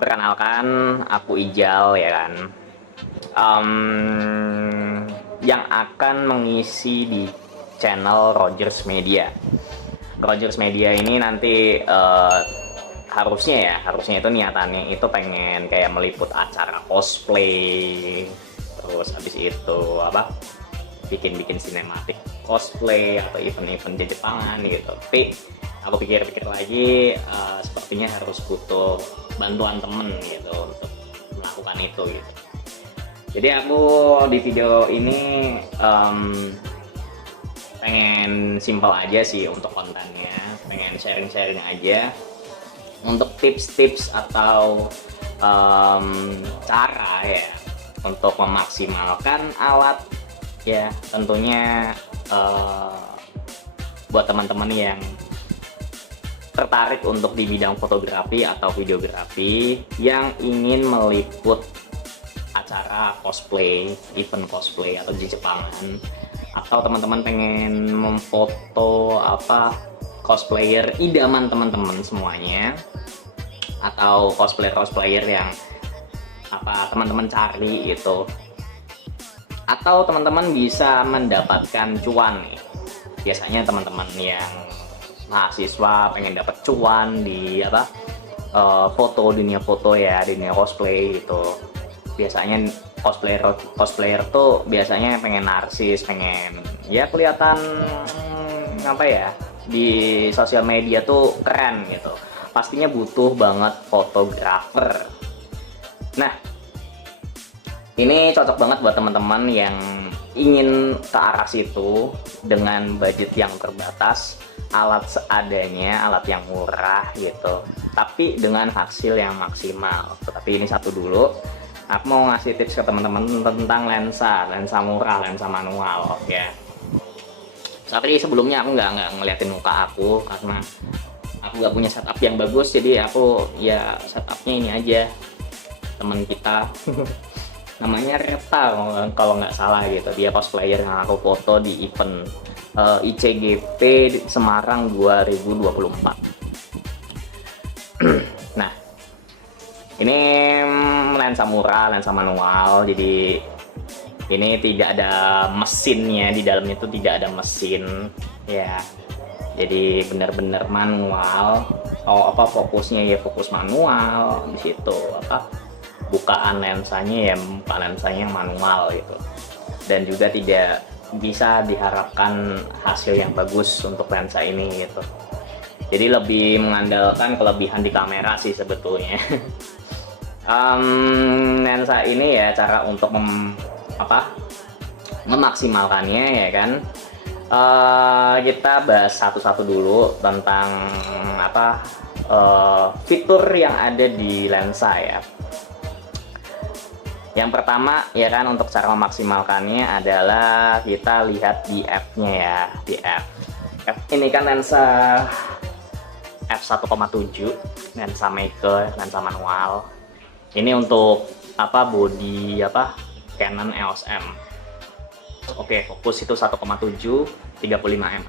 Perkenalkan, aku Ijal ya kan. Em, yang akan mengisi di channel Rogers Media. Rogers Media ini nanti harusnya itu niatannya itu pengen kayak meliput acara cosplay, terus habis itu bikin sinematik cosplay atau event-event di Jepangan gitu. Tapi aku pikir-pikir lagi, sepertinya harus butuh bantuan temen gitu untuk melakukan itu gitu. Jadi aku di video ini pengen simple aja sih untuk kontennya, pengen sharing-sharing aja untuk tips-tips atau cara ya untuk memaksimalkan alat ya, tentunya buat teman-teman yang tertarik untuk di bidang fotografi atau videografi yang ingin meliput acara cosplay, event cosplay atau di Jepangan, atau teman-teman pengen memfoto cosplayer idaman teman-teman semuanya, atau cosplayer yang teman-teman cari gitu, atau teman-teman bisa mendapatkan cuan nih. Biasanya teman-teman yang mahasiswa pengen dapat cuan di dunia foto ya, di dunia cosplay gitu. Biasanya cosplayer tuh biasanya pengen narsis, pengen ya kelihatan di sosial media tuh keren gitu. Pastinya butuh banget fotografer. Nah, ini cocok banget buat teman-teman yang ingin ke arah situ dengan budget yang terbatas, alat seadanya, alat yang murah gitu, tapi dengan hasil yang maksimal. Tapi ini satu dulu, aku mau ngasih tips ke teman-teman tentang lensa murah, lensa manual ya. Tapi sebelumnya aku nggak ngeliatin muka aku karena aku nggak punya setup yang bagus, jadi aku ya setupnya ini aja, teman kita namanya Reta kalau nggak salah gitu, dia cosplayer yang aku foto di event ICGP Semarang 2024. Nah, ini lensa murah, lensa manual, jadi ini tidak ada mesinnya, di dalamnya itu tidak ada mesin ya, jadi benar-benar manual. Fokusnya ya fokus manual di situ, bukaan lensanya ya buka lensanya manual gitu, dan juga tidak bisa diharapkan hasil yang bagus untuk lensa ini gitu. Jadi lebih mengandalkan kelebihan di kamera sih sebetulnya. Lensa ini ya, cara untuk memaksimalkannya ya kan, kita bahas satu-satu dulu tentang fitur yang ada di lensa ya. Yang pertama ya kan, untuk cara memaksimalkannya adalah kita lihat di F-nya ya, di F ini kan lensa f1,7, lensa maker, lensa manual. Ini untuk body Canon EOS M. Oke, fokus itu 1,7 35 mm.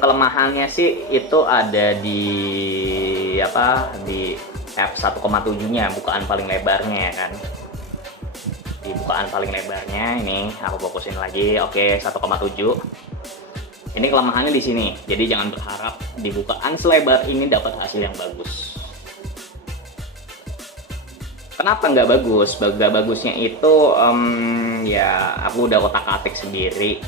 Kelemahannya sih itu ada di di f1,7 nya, bukaan paling lebarnya ya kan. Di bukaan paling lebarnya ini aku fokusin lagi. Oke, 1,7. Ini kelemahannya di sini. Jadi jangan berharap di bukaan selebar ini dapat hasil yang bagus. Kenapa nggak bagus? Nggak bagusnya itu ya aku udah otak-atik sendiri,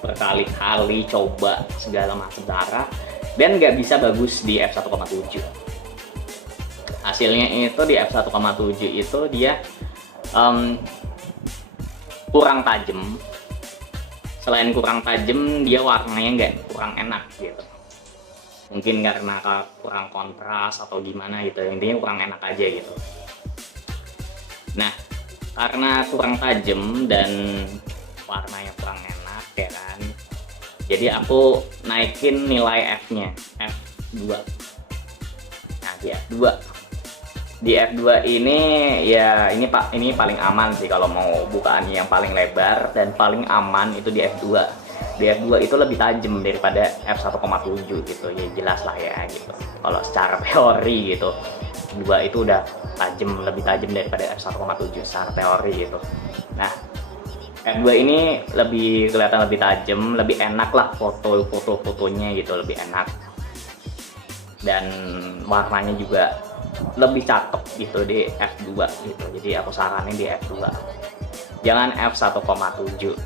berkali-kali coba segala macam cara, dan nggak bisa bagus di f1,7. Hasilnya itu di f1,7 itu dia kurang tajam. Selain kurang tajam, dia warnanya kurang enak gitu. Mungkin karena kurang kontras atau gimana gitu, intinya kurang enak aja gitu. Nah, karena kurang tajam dan warnanya kurang enak ya kan, jadi aku naikin nilai F-nya, F2. Nah, di F2. Di F2 ini ya, ini paling aman sih kalau mau bukaan yang paling lebar dan paling aman itu di F2. di F2 itu lebih tajam daripada F1,7 gitu ya, jelas lah ya gitu. Kalau secara teori gitu, dua itu udah tajam, lebih tajam daripada F1,7 secara teori gitu. Nah, F2 ini lebih kelihatan lebih tajam, lebih enak lah fotonya gitu, lebih enak. Dan warnanya juga lebih cakep gitu di F2 gitu. Jadi aku saranin di F2. Jangan F1,7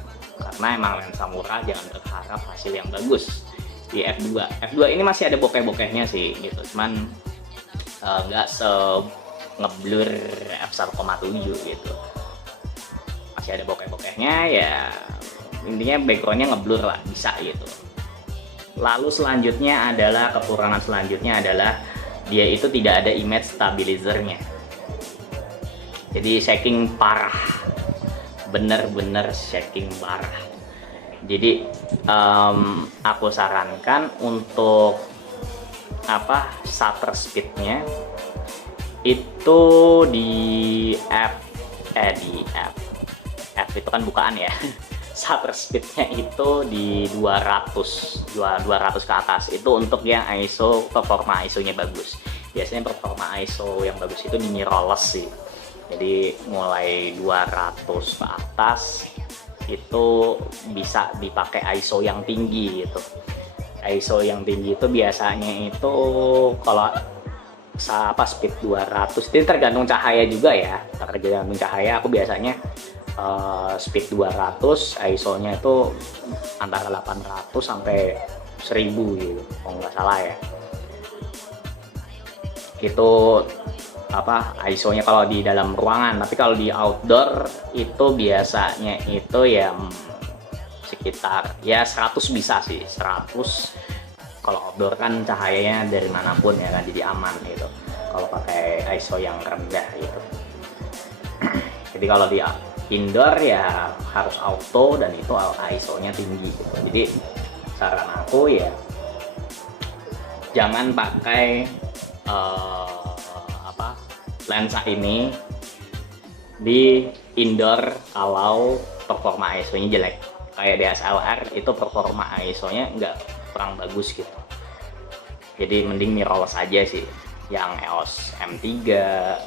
karena emang lensa murah, jangan berharap hasil yang bagus di F2. F2 ini masih ada bokeh-bokehnya sih gitu, cuman nggak ngeblur F1,7 gitu. Masih ada bokeh-bokehnya ya, intinya backgroundnya ngeblur lah, bisa gitu. Lalu selanjutnya adalah, kekurangan selanjutnya adalah dia itu tidak ada image stabilizernya. Jadi shaking parah, bener-bener shaking parah. Jadi aku sarankan untuk shutter speednya itu di F itu kan bukaan ya. Shutter speednya itu di 200 ke atas. Itu untuk yang ISO, performa ISO-nya bagus. Biasanya performa ISO yang bagus itu di mirrorless sih. Jadi mulai 200 ke atas itu bisa dipakai ISO yang tinggi gitu. ISO yang tinggi itu biasanya itu kalau speed 200 itu tergantung cahaya juga ya. Tergantung cahaya, aku biasanya speed 200, ISO-nya itu antara 800 sampai 1000 gitu, kalau nggak salah ya. Itu ISO-nya kalau di dalam ruangan, tapi kalau di outdoor itu biasanya itu ya sekitar ya 100 bisa sih, 100. Kalau outdoor kan cahayanya dari manapun ya kan, jadi aman gitu kalau pakai ISO yang rendah gitu. Jadi kalau di indoor ya harus auto dan itu ISO-nya tinggi gitu. Jadi saran aku ya jangan pakai lensa ini di indoor kalau performa ISO-nya jelek. Kayak DSLR itu performa ISO-nya kurang bagus gitu. Jadi mending mirrorless aja sih, yang EOS M3,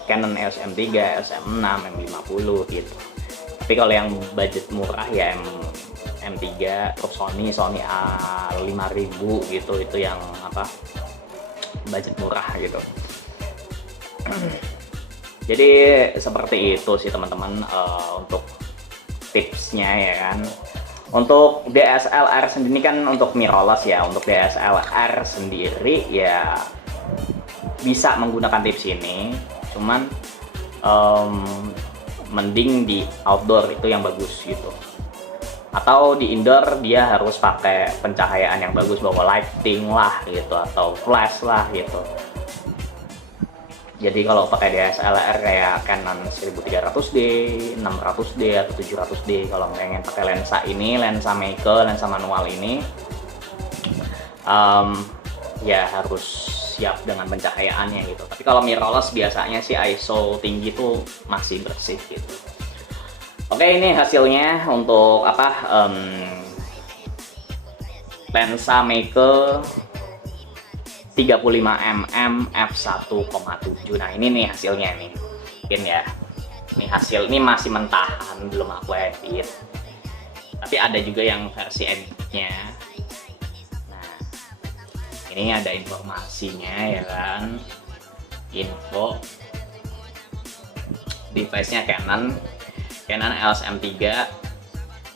Canon EOS M3, EOS M6, M50 gitu. Tapi kalau yang budget murah ya M3, terus Sony A5000 gitu, itu yang budget murah gitu. Jadi seperti itu sih teman-teman untuk tipsnya ya kan. Untuk DSLR sendiri kan untuk mirrorless ya, untuk DSLR sendiri ya bisa menggunakan tips ini, cuman mending di outdoor itu yang bagus gitu. Atau di indoor dia harus pakai pencahayaan yang bagus, bawa lighting lah gitu atau flash lah gitu. Jadi kalau pakai DSLR kayak Canon 1300D, 600D atau 700D, kalau pengen pakai lensa ini, lensa Meike, lensa manual ini, ya harus siap dengan pencahayaannya gitu. Tapi kalau mirrorless biasanya sih ISO tinggi tuh masih bersih gitu. Oke, ini hasilnya untuk lensa Meike 35mm f1,7. Nah ini nih hasilnya nih, mungkin ya. Ini masih mentahan, belum aku edit. Tapi ada juga yang versi editnya. Nah ini ada informasinya ya kan, info device-nya Canon EOS M3.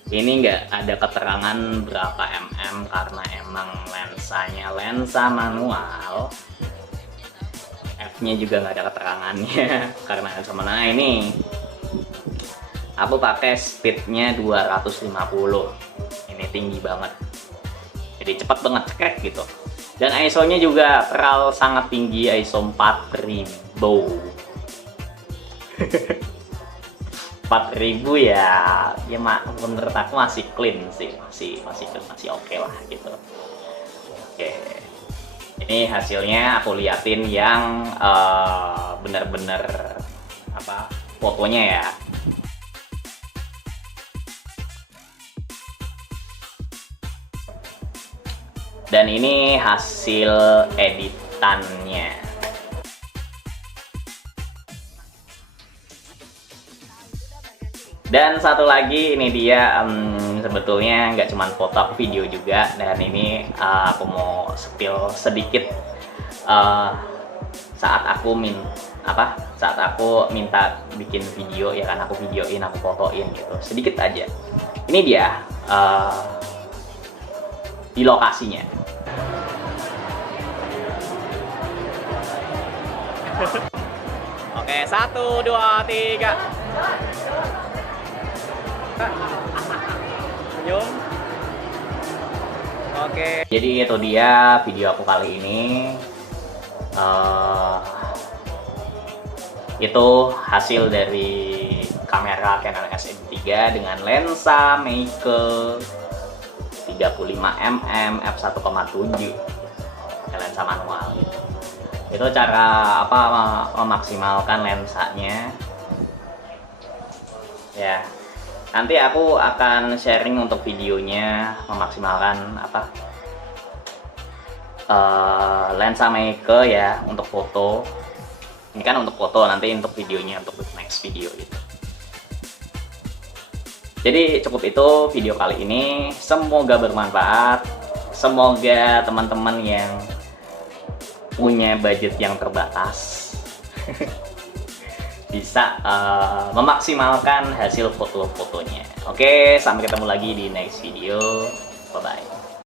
Ini nggak ada keterangan berapa mm karena emang lensanya lensa manual. F-nya juga nggak ada keterangannya karena lensa manual. Nah ini aku pakai speednya 250. Ini tinggi banget, jadi cepat banget cekrek gitu. Dan ISO-nya juga sangat tinggi, ISO 4000. 4000 ya menurut aku masih clean sih, masih oke lah gitu. Oke, ini hasilnya aku liatin yang bener-bener fotonya ya. Dan ini hasil editannya. Dan satu lagi, ini dia sebetulnya nggak cuma foto, video juga. Dan ini aku mau spill sedikit saat aku minta bikin video, ya kan, aku videoin, aku fotoin gitu sedikit aja. Ini dia di lokasinya. Oke, 1, 2, 3. Senyum. Oke. Jadi itu dia video aku kali ini. Itu hasil dari kamera Canon S7 dengan lensa Meike 35mm f1.7, lensa manual gitu. Itu cara memaksimalkan lensanya ya. Nanti aku akan sharing untuk videonya memaksimalkan lensa Meike ya untuk foto. Ini kan untuk foto, nanti untuk videonya untuk next video gitu. Jadi cukup itu video kali ini, semoga bermanfaat. Semoga teman-teman yang punya budget yang terbatas bisa memaksimalkan hasil foto-fotonya. Oke, sampai ketemu lagi di next video. Bye bye.